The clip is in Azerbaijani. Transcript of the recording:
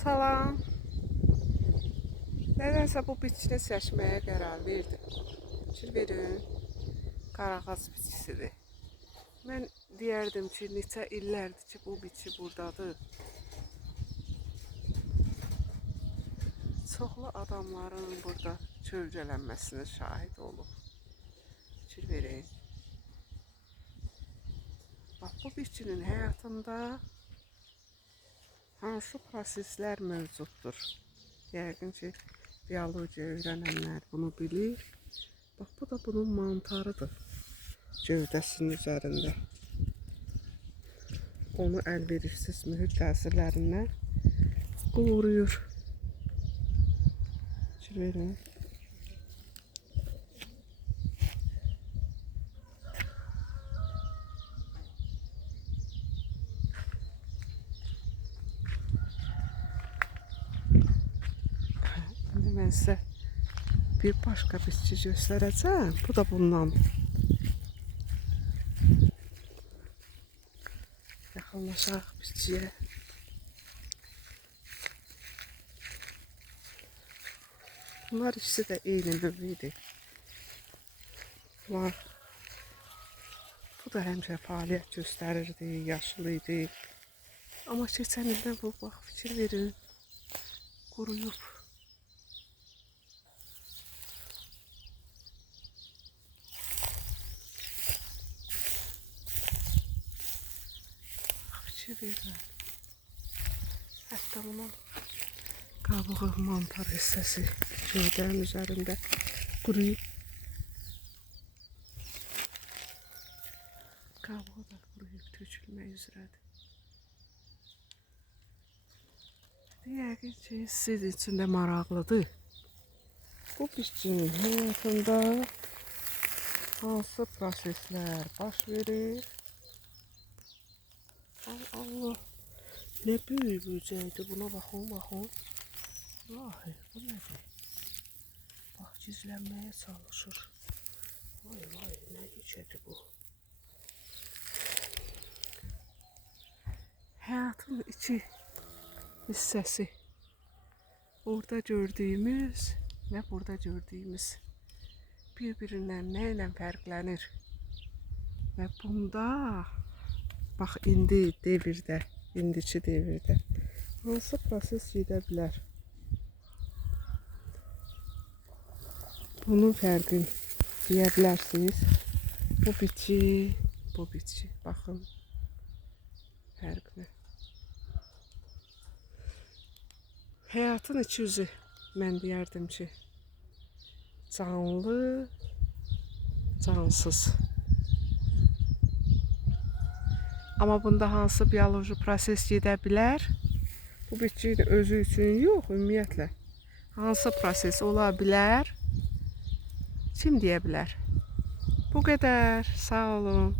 Salam. Nədənsə bu bitkini seçməyə qərar verdim. Fikir verin, qarağac bitkisidir. Mən deyərdim ki, neçə illərdir ki, bu bitki buradadır. Çoxlu adamların burada kölgələnməsinə şahid olub. Fikir verin. Bax, bu bitkinin həyatında hansı proseslər mövcuddur? Yəqin ki, biologiya öyrənənlər bunu bilir. Bax, bu da bunun mantarıdır. Gövdəsinin üzərində. Onu əlverişsiz mühit təsirlərindən qoruyur. Fikir verin. İndi mən sizə bir başqa bitki göstərəcəm. Bu da bundan. Yaxınlaşaq bitkiyə. Bunlar ikisi də eyni növüdür. Bu da həmişə fəaliyyət göstərirdi, yaşıl idi. Amma keçən ildən bu, bax, fikir verin, quruyub. Fikir verin. Hətta bunun qabığı, mantar hissəsi gövdənin üzərində quruyub. Qabığı da quruyub, tökülmək üzrədir. Yəqin ki, siz üçün də maraqlıdır. Bu bitkinin həyatında hansı proseslər baş verir? Allah, nə böyük böcəkdir, buna baxın, baxın. Vay, bu nədir? Bax, gizlənməyə çalışır. Vay, vay, nə yükədir bu? Həyatın iki hissəsi. Orada gördüyümüz və burada gördüyümüz bir-birindən nə ilə fərqlənir? Və bunda, bax, indiki devirdə hansı proses gedə bilər? Bunun fərqini deyə bilərsiniz. Bu bitki, baxın fərqini. Həyatın iki yüzü, mən deyərdim ki, canlı, cansız. Amma bunda hansı bioloji proses gedə bilər? Bu bitkinin özü üçün yox, ümumiyyətlə. Hansı proses ola bilər? Kim deyə bilər? Bu qədər, sağ olun.